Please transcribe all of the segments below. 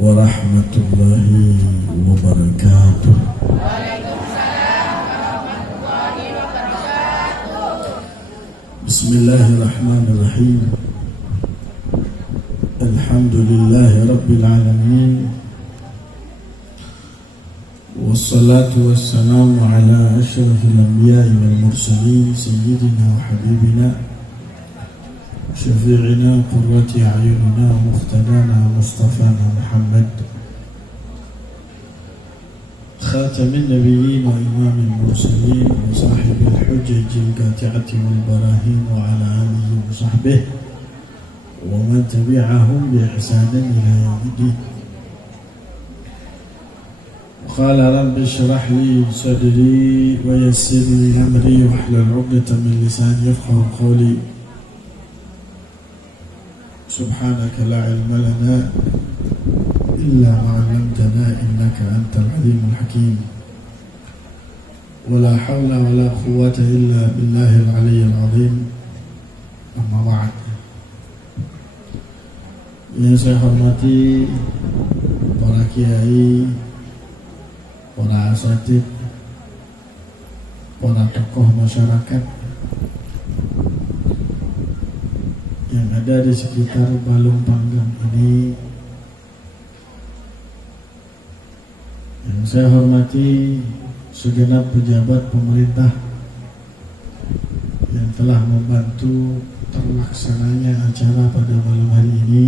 warahmatullahi wabarakatuh. Bismillahirrahmanirrahim. Alhamdulillahi rabbil alamin. Wassalatu wassalamu ala asyrafil anbiya'i wal mursalin sayyidina wa habibina syafi'ina qurrati a'yunina muqtadana mustafana Muhammad khatamin nabiyyin wa imamil mursalin wa sahibil hujajil qati'ati wal barahin wa ala alihi wa sahbihi wa man tabi'ahum bi ihsanin ila yaumiddin. Qala rabbi shrah li sadri wa yassir li amri wahlul 'uqdatam min lisani yafqahu qawli. Subhanaka la ilma lana illa ma 'allamtana innaka antal 'alimul hakim. Wa la hawla wa la quwwata illa billahil 'aliyyil 'azim. Amma ba'd. Yang saya hormati para kiai, para asatid, para tokoh masyarakat yang ada di sekitar Balung Panggang ini, yang saya hormati segenap pejabat pemerintah yang telah membantu terlaksananya acara pada malam hari ini,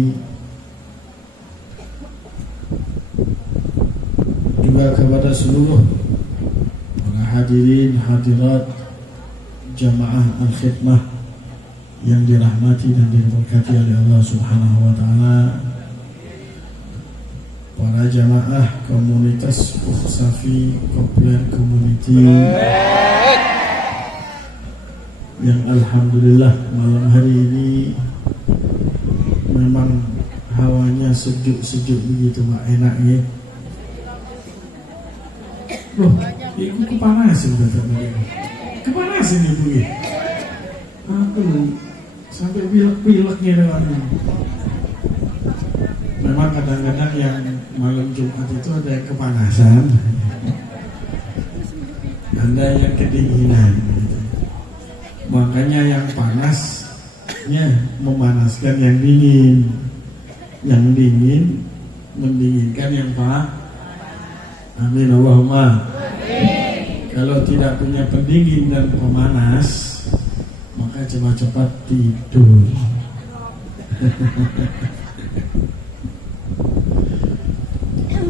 juga kepada seluruh para hadirin hadirat jamaah al-khidmah yang dirahmati dan diberkati oleh Allah Subhanahu wa taala, para jamaah komunitas Safi Kopler Community yang alhamdulillah malam hari ini memang hawanya sejuk-sejuk begitu, Pak, enak ya. Loh, ibu kepanasan katanya. Kepanasan ibu ya. Aku sampai pilek-pileknya dengan. Memang kadang-kadang yang malam Jumat itu ada yang kepanasan, ada yang kedinginan. Makanya yang panasnya memanaskan yang dingin, yang dingin mendinginkan yang panas. Amin Allahumma. Kalau tidak punya pendingin dan pemanas, maka cepat-cepat tidur.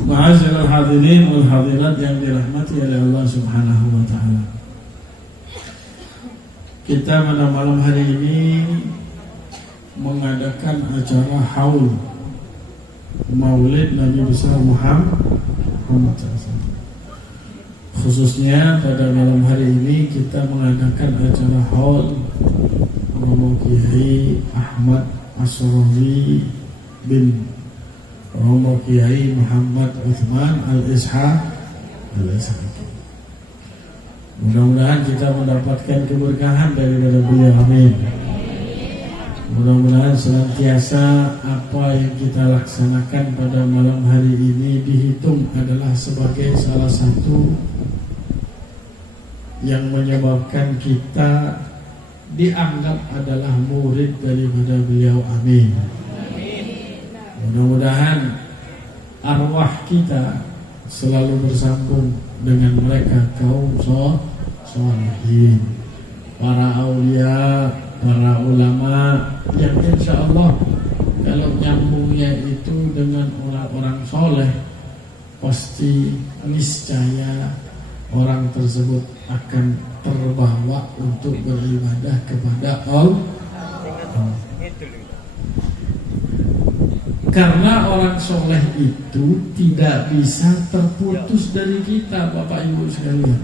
Ma'asyiral hadirin wal hadirat yang dirahmati oleh Allah Subhanahu wa taala. Kita pada malam hari ini mengadakan acara haul Maulid Nabi besar Muhammad. Khususnya pada malam hari ini kita mengadakan acara haul Romo Kiai Ahmad Asrowi bin Romo Kiai Muhammad Uthman Al-Ishaq. Mudah-mudahan kita mendapatkan keberkahan daripada beliau, amin. Mudah-mudahan senantiasa apa yang kita laksanakan pada malam hari ini dihitung adalah sebagai salah satu yang menyebabkan kita dianggap adalah murid daripada beliau, amin. Mudah-mudahan arwah kita selalu bersambung dengan mereka kaum sholihin, para aulia, para ulama yang insya Allah kalau nyambungnya itu dengan orang-orang soleh, pasti niscaya orang tersebut akan terbawa untuk beribadah kepada Allah. Karena orang soleh itu tidak bisa terputus dari kita, Bapak Ibu sekalian.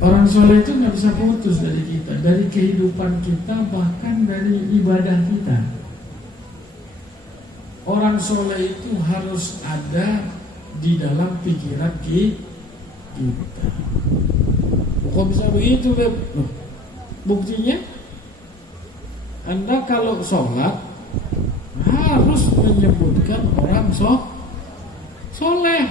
Orang soleh itu nggak bisa putus dari kita, dari kehidupan kita, bahkan dari ibadah kita. Orang soleh itu harus ada di dalam pikiran kita. Kok bisa begitu, Beb? Buktinya, Anda kalau sholat harus menyebutkan orang soleh.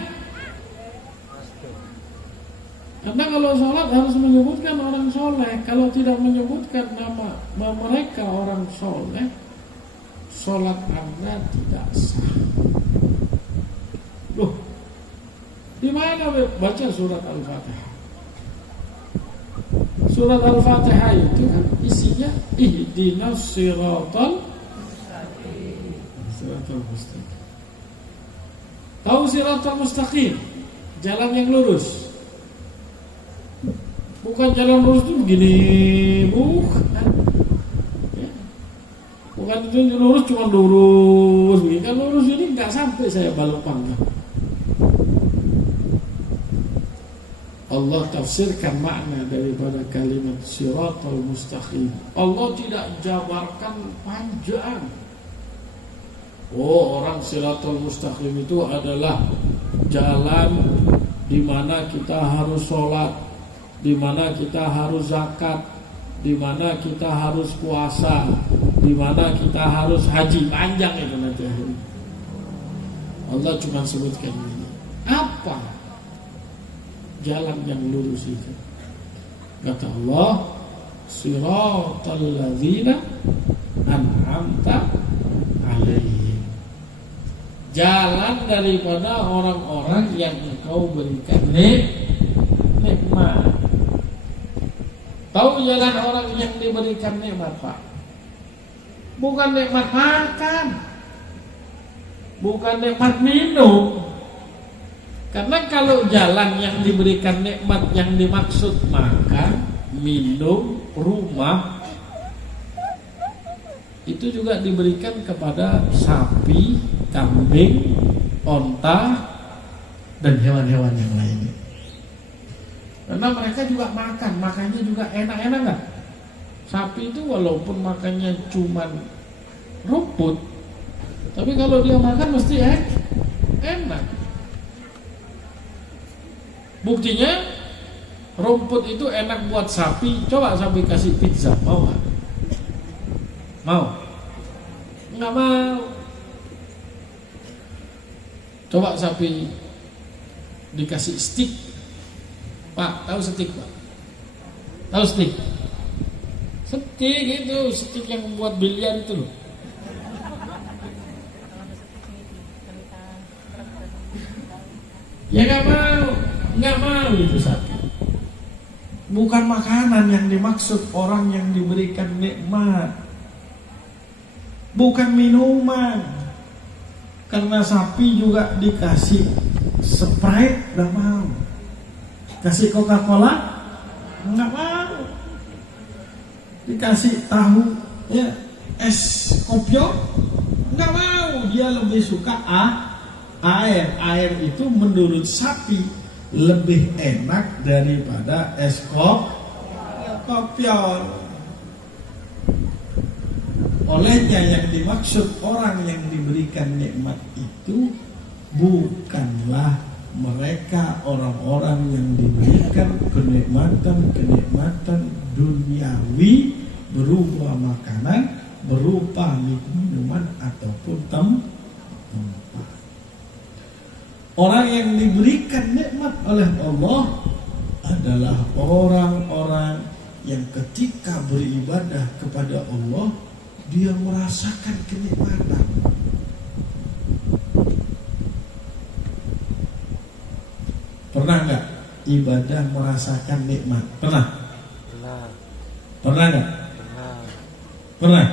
Karena kalau sholat harus menyebutkan orang soleh. Kalau tidak menyebutkan nama mereka orang soleh, sholat Anda tidak sah. Loh, di mana baca surat Al-Fatihah? Surat Al-Fatihah itu kan isinya ihdinas siratal mustaqim. Tahu siratal mustaqim? Jalan yang lurus. Bukan jalan lurus itu begini, bukan. Ya. Bukan itu lurus cuma lurus begini. Kan lurus ini nggak sampai saya balapang. Allah tafsirkan makna daripada kalimat siratal mustaqim. Allah tidak jabarkan panjang. Oh, orang siratal mustaqim itu adalah jalan di mana kita harus sholat, di mana kita harus zakat, di mana kita harus puasa, di mana kita harus haji. Panjang itu nanti akhirnya. Allah cuma sebutkan ini. Apa jalan yang lurus itu? Kata Allah, siratal ladzina an'amta alaihim. Jalan daripada orang-orang yang engkau berikan nikmat. Tahu jalan orang yang diberikan nikmat, Pak? Bukan nikmat makan, bukan nikmat minum. Karena kalau jalan yang diberikan nikmat yang dimaksud makan, minum, rumah, itu juga diberikan kepada sapi, kambing, onta, dan hewan-hewan yang lainnya. Karena mereka juga makannya juga enak-enak kan? Sapi itu walaupun makannya cuman rumput, tapi kalau dia makan mesti enak. Buktinya rumput itu enak buat sapi. Coba sapi kasih pizza, mau gak? Mau? Nggak mau. Coba sapi dikasih steak. Pak, tahu steak, Pak? Tahu steak? Steak itu, steak yang membuat biliar itu loh. Ya nggak mau itu sapi. Bukan makanan yang dimaksud orang yang diberikan nikmat. Bukan minuman. Karena sapi juga dikasih Sprite, nggak mau. Kasih Coca-Cola, nggak mau. Dikasih tahu, ya, es kopio, nggak mau. Dia lebih suka air. Air itu menurut sapi lebih enak daripada es kopio. Olehnya yang dimaksud orang yang diberikan nikmat itu bukanlah mereka orang-orang yang diberikan kenikmatan duniawi berupa makanan, berupa minuman ataupun tempat. Orang yang diberikan nikmat oleh Allah adalah orang-orang yang ketika beribadah kepada Allah dia merasakan kenikmatan. Pernah nggak ibadah merasakan nikmat? Pernah? Pernah nggak? Pernah?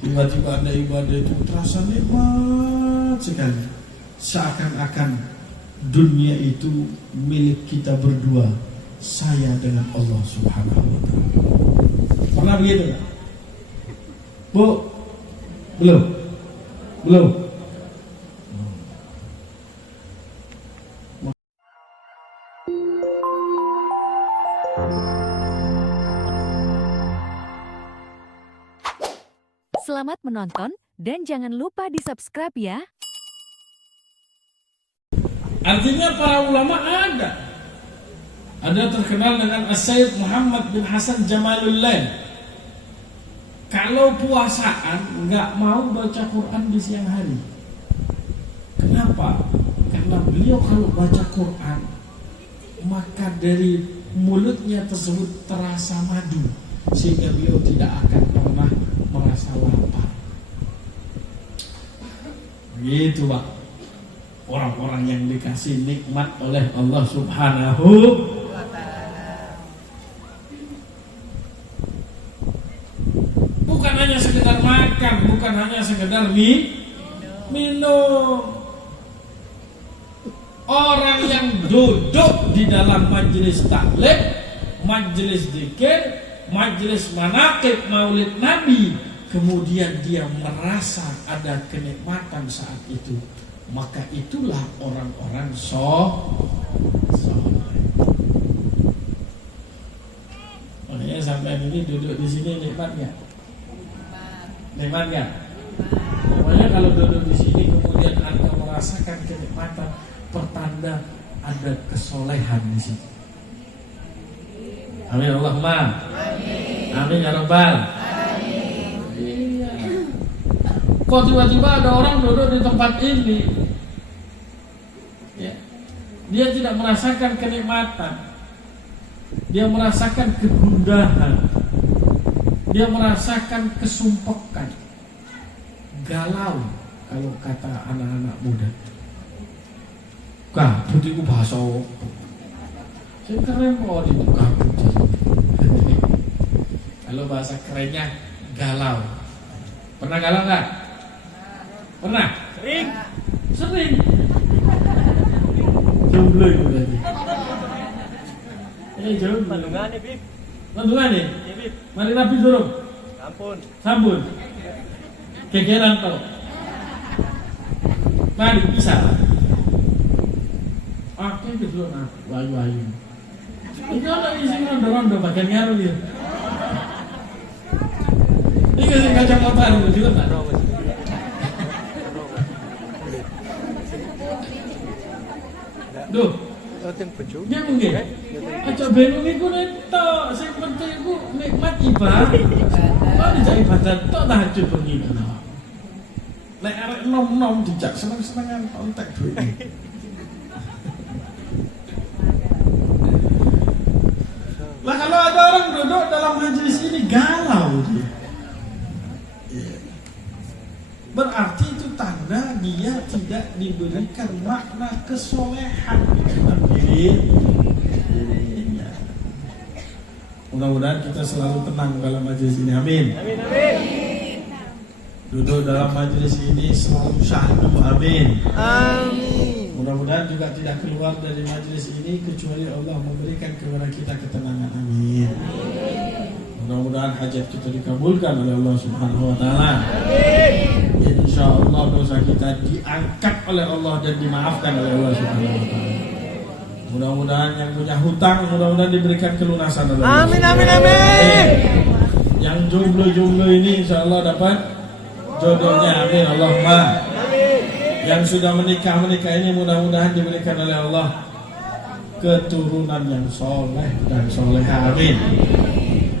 Tiba-tiba ada ibadah itu terasa nikmat sekali, seakan-akan dunia itu milik kita berdua, saya dengan Allah Subhanahu wa Ta'ala. Pernah begitu nggak? Bu? Belum? Selamat menonton dan jangan lupa di-subscribe ya. Artinya para ulama ada terkenal dengan As-Sayyid Muhammad bin Hasan Jamalullail. Kalau puasaan nggak mau baca Quran di siang hari. Kenapa? Karena beliau kalau baca Quran, maka dari mulutnya tersebut terasa madu, sehingga beliau tidak akan pernah merasa lapar. Gitu Pak, orang-orang yang dikasih nikmat oleh Allah Subhanahu wa Ta'ala. Bukan hanya sekedar makan, bukan hanya sekedar minum. Orang yang duduk di dalam majelis taklim, majelis zikir, majelis manaqib maulid Nabi, kemudian dia merasa ada kenikmatan saat itu, maka itulah orang-orang soleh. Makanya sampai ini duduk di sini nikmat nggak? Nikmat nggak? Pokoknya kalau duduk di sini kemudian Anda merasakan kenikmatan, pertanda ada kesolehan di sini. Amin Allahumma. Amin ya Rabbal. Iya. Kok tiba-tiba ada orang duduk di tempat ini, ya, dia tidak merasakan kenikmatan, dia merasakan kegundahan, dia merasakan kesumpekan, galau kalau kata anak-anak muda. Kabut itu bahasa saya keren kok itu kabut. Kalau bahasa kerennya galau. Pernah galau nggak? Pernah? Sering. Jomblo itu tadi. Jomblo. Mandungan nih, Bib. Mandungan nih? Iya, Bib. Mari rapi durung. Sampun. Kegeran tau. Mari bisa. Oke, gitu nah, wayu-wayu. Ini orang isi rondo-rondo bagian ngaruh dia. Ini kasih kacamata dulu juga tak? Duh, dia mungkin. Aja benung iku netok, sing penting iku nikmat ibadah. Kok dijak ibadah tok tahajud bengi. Nek arek nom-nom dijak seneng-senengan kontak duit. Lah kalau ada orang duduk dalam majelis ini galau dia, berarti itu tanda dia tidak diberikan makna kesolehan di dalam dirinya. Mudah-mudahan kita selalu tenang dalam majelis ini. Amin. Amin, amin. Duduk dalam majelis ini selalu syahdu. Amin. Amin. Mudah-mudahan juga tidak keluar dari majelis ini kecuali Allah memberikan kepada kita ketenangan. Amin. Mudah-mudahan hajat kita dikabulkan oleh Allah Subhanahu wa Ta'ala. Insya Allah dosa kita diangkat oleh Allah dan dimaafkan oleh Allah Subhanahu wa Ta'ala. Mudah-mudahan yang punya hutang, mudah-mudahan diberikan kelunasan oleh Allah. Amin, amin, amin. Yang jomblo-jomblo ini insya Allah dapat jodohnya. Amin Allahumma. Yang sudah menikah ini mudah-mudahan diberikan oleh Allah keturunan yang soleh dan soleha. Amin.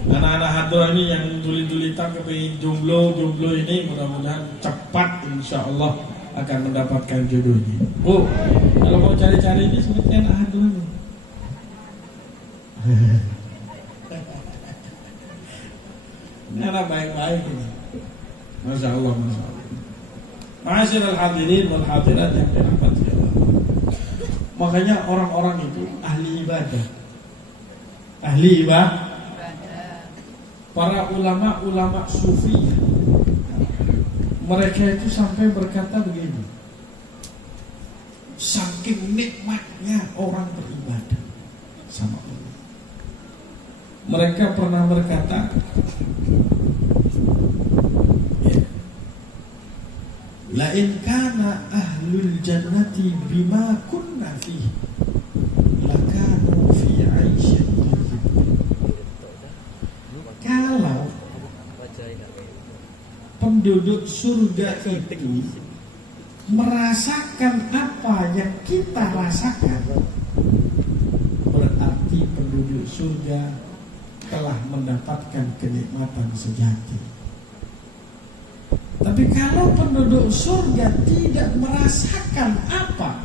Anak-anak hadroh ini yang tuli-tulitan kepingin jomblo ini mudah-mudahan cepat insya Allah akan mendapatkan jodohnya. Bu, kalau mau cari-cari ini seperti anak hadroh ini. Ini anak baik-baik ini. Masya Allah, Masya Allah. Ma'asyiral hadirin wal hadirat yang dirahmati Allah. Makanya orang-orang itu ahli ibadah. Ahli ibadah. Para ulama-ulama sufi, mereka itu sampai berkata begini, saking nikmatnya orang beribadah sama Allah. Mereka pernah berkata, la in kana ahlul jannati bima kunna fihi lakanu fi 'aisyin thayyib. Kalau penduduk surga itu merasakan apa yang kita rasakan, berarti penduduk surga telah mendapatkan kenikmatan sejati. Tapi kalau penduduk surga tidak merasakan apa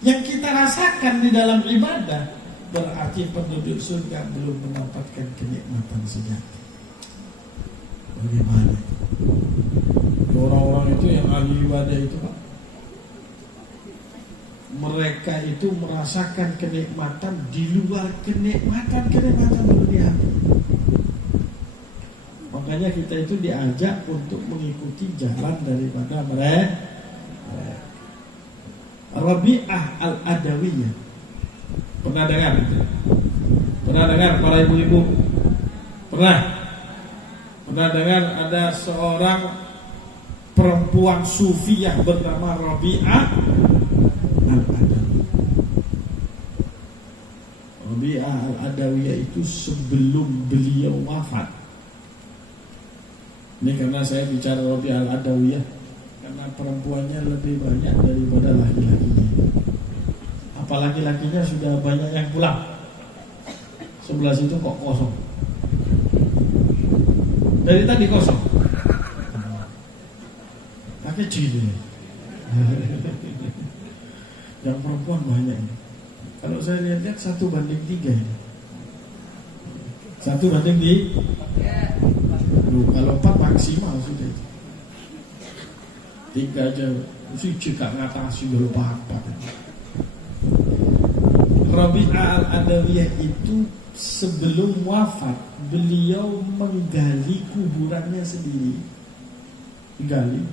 yang kita rasakan di dalam ibadah, berarti penduduk surga belum mendapatkan kenikmatan sejati. Bagaimana? Orang-orang itu yang ahli ibadah itu, Pak, mereka itu merasakan kenikmatan di luar kenikmatan dunia. Makanya kita itu diajak untuk mengikuti jalan daripada mereka. Rabi'ah al-Adawiyah. Pernah dengar? Pernah dengar para ibu-ibu? Pernah dengar ada seorang perempuan sufi yang bernama Rabi'ah al-Adawiyah. Rabi'ah al-Adawiyah itu sebelum beliau wafat. Ini karena saya bicara Rabi'ah al-Adawiyah, karena perempuannya lebih banyak daripada laki-lakinya. Apalagi lakinya sudah banyak yang pulang. Sebelah situ kok kosong. Dari tadi kosong. Pakai jilid. Yang perempuan banyak ini. Kalau saya lihat-lihat 1:3 ini. 1:3. Kalau 4 maksimal sudah. 3 aja mesti juga ngatasi dulu 4. Rabi'ah al-Adawiyah itu sebelum wafat beliau menggali kuburannya sendiri. Gali.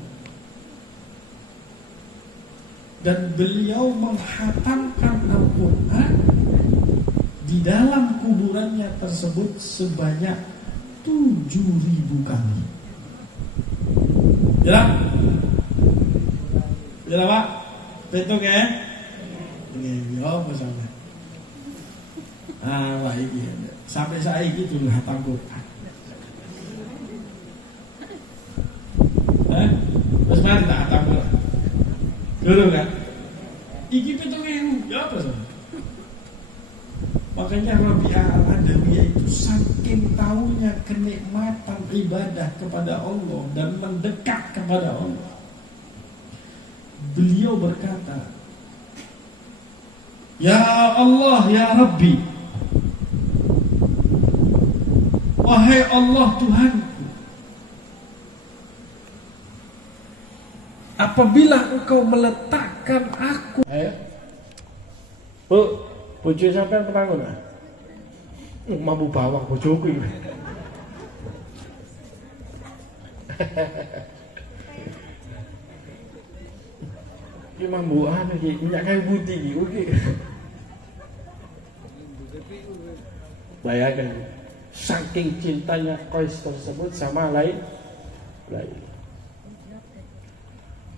Dan beliau menghatamkan Al-Quran di dalam kuburannya tersebut sebanyak 7.000 kali. Jelas? Jelas, Pak? Hitung ya? Ya, bersama. Wah, ini sampai saya gitu hatam Quran. Terus mari tak hatam Quran. Dulu kan? Iki pitung ya apa sih? Makanya Rabi'ah al-Adawiyah itu saking tahunya kenikmatan ibadah kepada Allah dan mendekat kepada Allah. Beliau berkata, "Ya Allah, ya Rabbi, wahai Allah Tuhanku, apabila Engkau meletakkan aku." Bu, bojo sampean pernah ngono? Mampu bawang bojoku iki. Iki mampu anu iki, minyak kayu putih iki. Oke. Bayangkan saking cintanya Qais tersebut sama lain.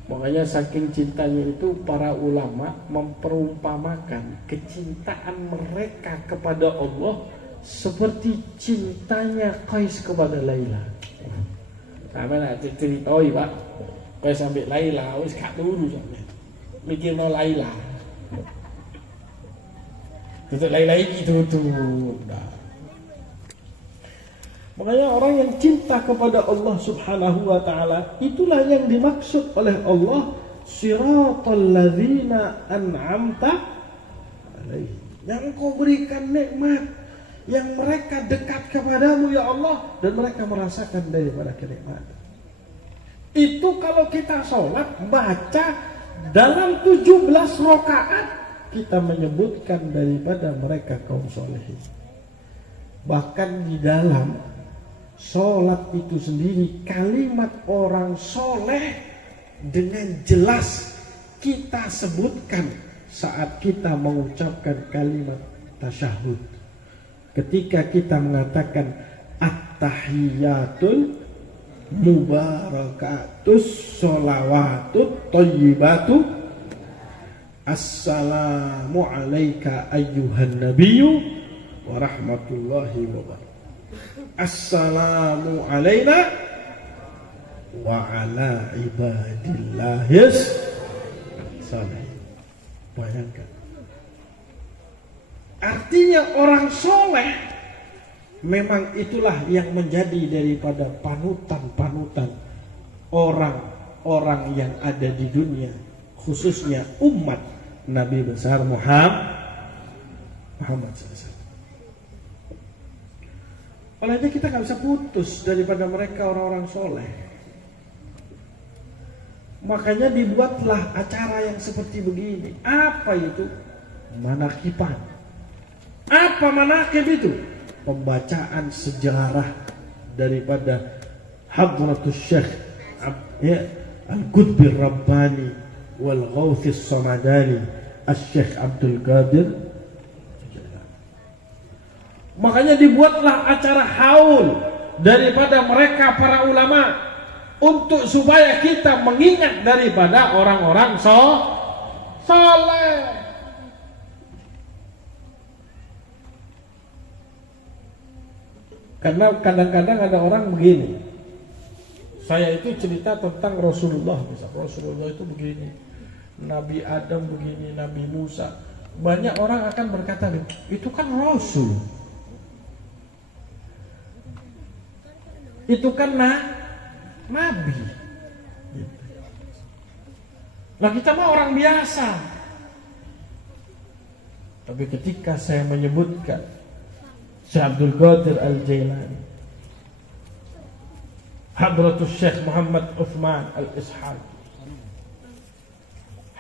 Makanya saking cintanya itu para ulama memperumpamakan kecintaan mereka kepada Allah seperti cintanya Qais kepada Laila. Sampai nak ceritoi Pak, Qais sampai Laila wis gak turu sampe. Mikirno Laila. Tutup Laila iki tutup. Makanya orang yang cinta kepada Allah Subhanahu wa ta'ala, itulah yang dimaksud oleh Allah, siratal ladzina an'amta alaihim, yang Engkau berikan nikmat, yang mereka dekat kepadamu ya Allah, dan mereka merasakan daripada kenikmatan. Itu kalau kita sholat baca dalam 17 rakaat, kita menyebutkan daripada mereka kaum solehin. Bahkan di dalam sholat itu sendiri, kalimat orang soleh dengan jelas kita sebutkan saat kita mengucapkan kalimat tasyahud. Ketika kita mengatakan at-tahiyatul mubarakatus sholawatut thayyibatu assalamu alayka ayyuhan nabiyyu wa rahmatullahi wa barakatuh. Assalamu alayna wa ala ibadillahis sholihin. Bayangkan. Artinya orang soleh memang itulah yang menjadi daripada panutan-panutan orang-orang yang ada di dunia, khususnya umat Nabi besar Muhammad SAW. Olehnya kita nggak bisa putus daripada mereka orang-orang soleh. Makanya dibuatlah acara yang seperti begini. Apa itu? Manakiban. Apa manakib itu? Pembacaan sejarah daripada Hadratus Syekh Al-Qutbir Rabbani wal Ghawthis Samadani Syekh Abdul Qadir. Makanya dibuatlah acara haul daripada mereka para ulama untuk supaya kita mengingat daripada orang-orang soleh. Karena kadang-kadang ada orang begini, saya itu cerita tentang Rasulullah, misalnya Rasulullah itu begini, Nabi Adam begini, Nabi Musa. Banyak orang akan berkata, itu kan Rasul, itu kan Nabi. Nah kita mah orang biasa. Tapi ketika saya menyebutkan Syekh Abdul Qadir Al-Jailani, Hadratus Syekh Muhammad Uthman Al-Ishaq,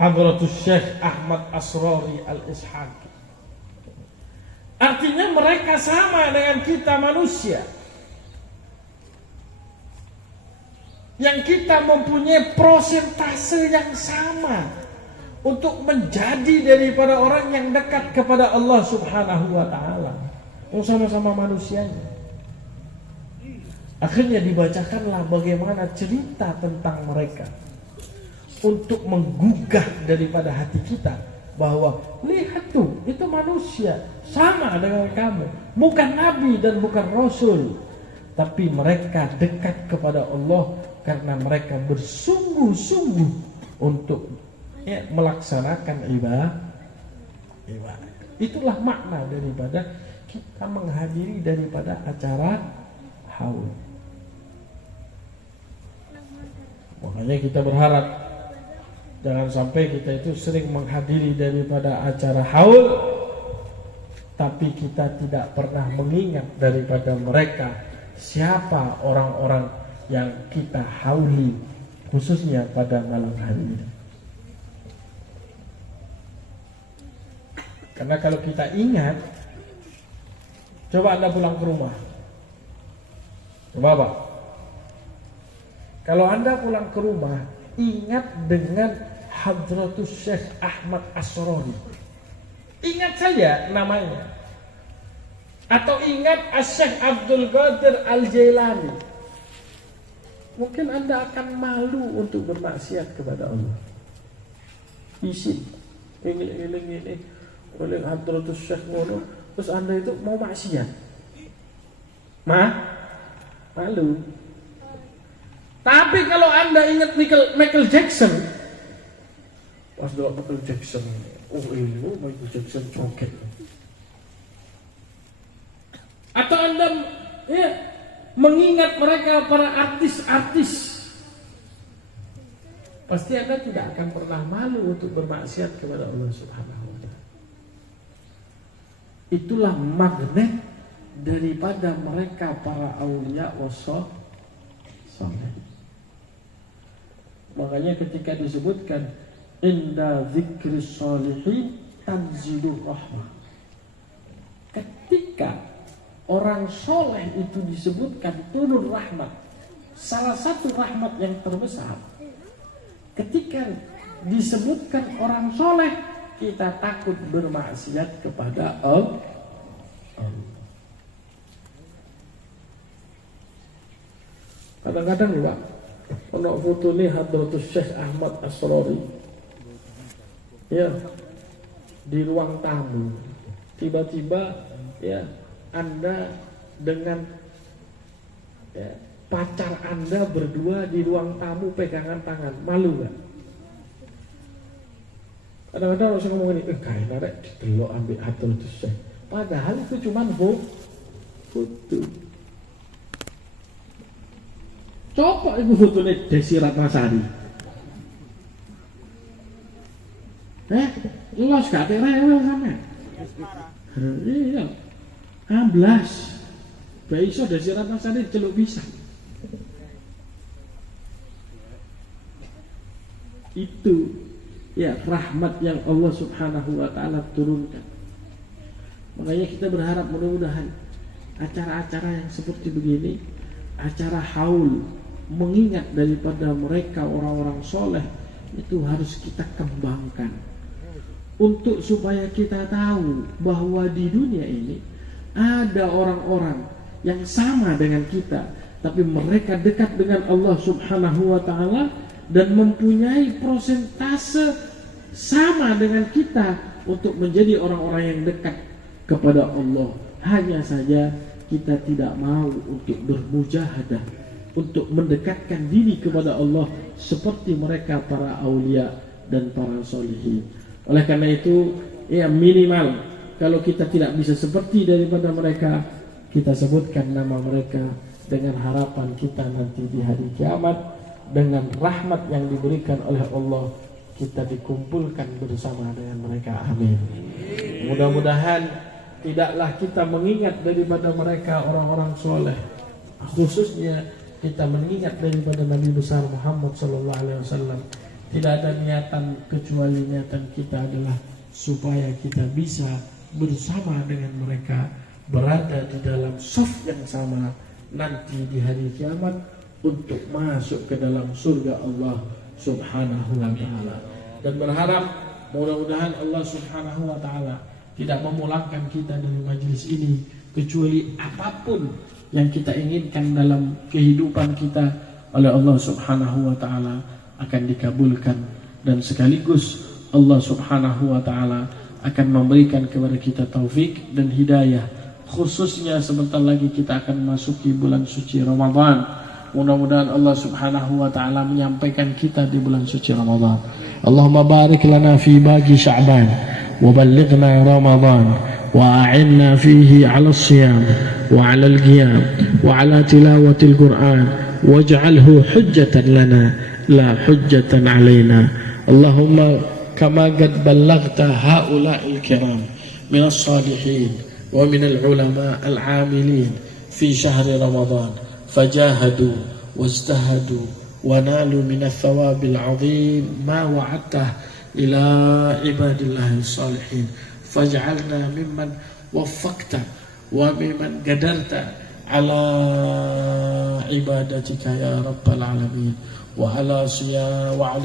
Hadratus Syekh Ahmad Asrari Al-Ishaq, artinya mereka sama dengan kita manusia, yang kita mempunyai prosentase yang sama untuk menjadi daripada orang yang dekat kepada Allah Subhanahu wa ta'ala, yang sama-sama manusianya. Akhirnya dibacakanlah bagaimana cerita tentang mereka untuk menggugah daripada hati kita bahwa lihat tuh, itu manusia sama dengan kamu, bukan nabi dan bukan rasul, tapi mereka dekat kepada Allah karena mereka bersungguh-sungguh untuk melaksanakan ibadah. Itulah makna daripada kita menghadiri daripada acara haul. Makanya kita berharap jangan sampai kita itu sering menghadiri daripada acara haul, tapi kita tidak pernah mengingat daripada mereka siapa orang-orang yang kita hauli, khususnya pada malam hari ini. Karena kalau kita ingat, coba Anda pulang ke rumah, coba Pak, kalau Anda pulang ke rumah, ingat dengan Hadratus Syekh Ahmad Asrari, ingat saja namanya, atau ingat Syekh Abdul Qadir Al-Jailani, mungkin Anda akan malu untuk bermaksiat kepada Allah. Isin, ini oleh Hadratus Syekh ngono, terus Anda itu mau maksiat, malu. Tapi kalau Anda ingat Michael Jackson, pas doa Michael Jackson, Michael Jackson joget. Atau Anda mengingat mereka para artis-artis, pasti Anda tidak akan pernah malu untuk bermaksiat kepada Allah Subhanahu wa ta'ala. Itulah magnet daripada mereka para aulia wasoleh. Makanya ketika disebutkan inda dzikris sholihin tanzilur rahmah, ketika orang soleh itu disebutkan turun rahmat, salah satu rahmat yang terbesar. Ketika disebutkan orang soleh, kita takut bermaksiat kepada Allah. Kadang-kadang Pak, ono foto nih Hadratus Syekh Ahmad Asrari, ya, di ruang tamu, tiba-tiba Anda dengan pacar Anda berdua di ruang tamu pegangan tangan, malu gak? Kadang-kadang orang ngomong ini, kayak narek didelok ambil Hadratus Syekh, padahal itu cuma foto. Coba itu fotonya Desi Ratnasari. Los gak rewel sampe. Iya. 16. Baiso Desi Ratnasari celuk bisa. Itu ya rahmat yang Allah Subhanahu wa taala turunkan. Makanya kita berharap mudah-mudahan acara-acara yang seperti begini, acara haul mengingat daripada mereka orang-orang soleh, itu harus kita kembangkan untuk supaya kita tahu bahwa di dunia ini ada orang-orang yang sama dengan kita, tapi mereka dekat dengan Allah Subhanahu wa taala dan mempunyai prosentase sama dengan kita untuk menjadi orang-orang yang dekat kepada Allah. Hanya saja kita tidak mau untuk bermujahadah, untuk mendekatkan diri kepada Allah seperti mereka para aulia dan para solihin. Oleh karena itu, ya minimal kalau kita tidak bisa seperti daripada mereka, kita sebutkan nama mereka dengan harapan kita nanti di hari kiamat, dengan rahmat yang diberikan oleh Allah, kita dikumpulkan bersama dengan mereka. Amin. Mudah-mudahan tidaklah kita mengingat daripada mereka orang-orang soleh, khususnya kita mengingat daripada Nabi besar Muhammad SAW. Tidak ada niatan kecuali niatan kita adalah supaya kita bisa bersama dengan mereka, berada di dalam saf yang sama nanti di hari kiamat untuk masuk ke dalam surga Allah Subhanahu wa ta'ala. Dan berharap mudah-mudahan Allah Subhanahu wa ta'ala tidak memulangkan kita dari majelis ini kecuali apapun yang kita inginkan dalam kehidupan kita oleh Allah Subhanahu wa ta'ala akan dikabulkan, dan sekaligus Allah Subhanahu wa ta'ala akan memberikan kepada kita taufik dan hidayah. Khususnya sebentar lagi kita akan masuki bulan suci Ramadan. Mudah-mudahan Allah Subhanahu wa ta'ala menyampaikan kita di bulan suci Ramadan. Allahumma barik lana fi baqi Sya'ban wa ballighna Ramadan wa a'inna fihi 'ala as-siyam wa 'ala al-qiyam wa 'ala tilawati al-Qur'an waj'alhu hujjatan lana la hujjatan 'alaina. Allahumma kama qad ballaghta ha'ula'i al-kiram min as-salihin wa min al-ulama al-'amilin fi shahri Ramadan فجاهدوا واجتهدوا ونالوا من الثواب العظيم ما وعدته إلى عباد الله الصالحين، فاجعلنا ممن وفقت وممن قدرت على عبادتك يا رب العالمين، وعلى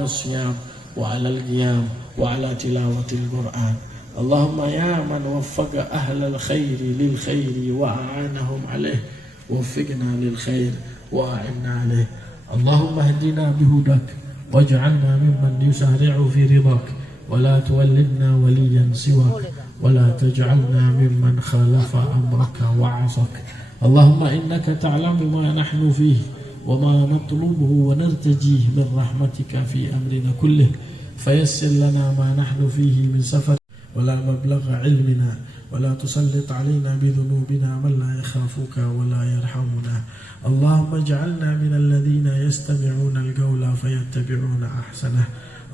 الصيام وعلى القيام وعلى تلاوة القرآن. اللهم يا من وفق أهل الخير للخير وأعانهم عليه، وفقنا للخير وأعنا عليه. اللهم اهدنا بهداك واجعلنا ممن يسارع في رضاك، ولا تولدنا وليا سواك، ولا تجعلنا ممن خالف أمرك وعصاك. اللهم إنك تعلم ما نحن فيه وما نطلبه ونرتجيه من رحمتك في أمرنا كله، فيسر لنا ما نحن فيه من سفر ولا مبلغ علمنا، ولا تسلط علينا بذنوبنا من لا يخافك ولا يرحمنا. اللهم اجعلنا من الذين يستمعون القول فيتبعون أحسنه.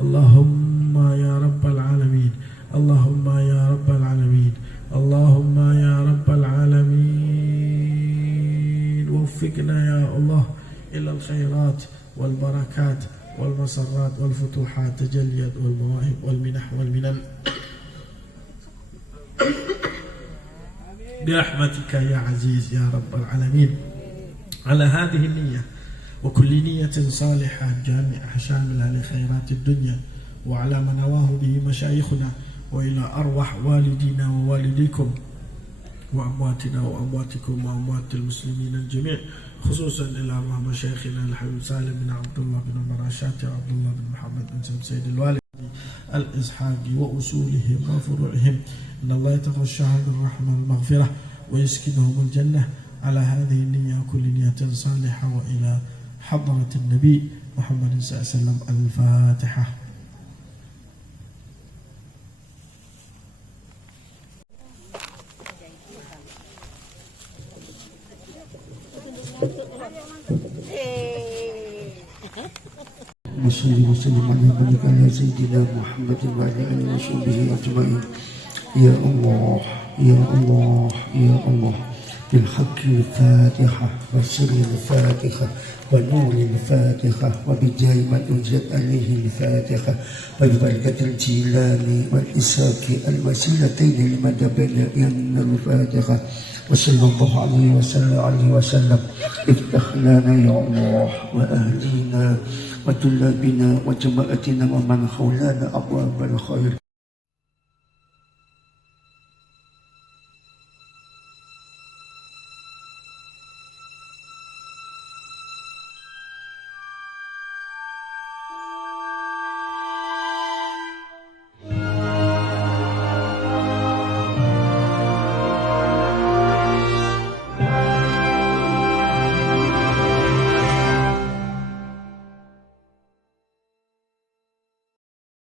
اللهم يا رب العالمين، اللهم يا رب العالمين، اللهم يا رب العالمين، وفقنا يا الله إلى الخيرات والبركات والمسرات والفتوحات تجليت والمواهب والمنح والمنن برحمتك يا عزيز يا رب العالمين. على هذه النية وكل نية صالحة جامعة شاملة لخيرات الدنيا، وعلى ما نواه به مشايخنا، وإلى أرواح والدينا ووالديكم وأمواتنا وأمواتكم وأموات المسلمين الجميع، خصوصا إلى أرواح مشايخنا الحبيب سالم بن عبد الله بن عمر الشاتي وعبد الله بن محمد بن سيد الوالد الإسحاقي وأصولهم وفروعهم. إن الله يتغشى هذا الرحمة المغفرة ويسكنهم الجنة. على هذه النية كل نية صالحة، وإلى حضرة النبي محمد صلى الله عليه وسلم. الفاتحة. وصل وسلم على نبيك على سيدنا محمد وعلى آله وصحبه أجمعين. يا الله يا الله يا الله بالحق الفاتحة وسر الفاتحة ونور الفاتحة وبجاه من أنزلت عليه الفاتحة وببركة الجيلاني والإسحاق الوسيلتين لمدى بين الفاتحة وصلى الله عليه وسلم افتح لنا يا الله وأهدينا وطلابنا وجماعتنا ومن حولنا أبواب الخير.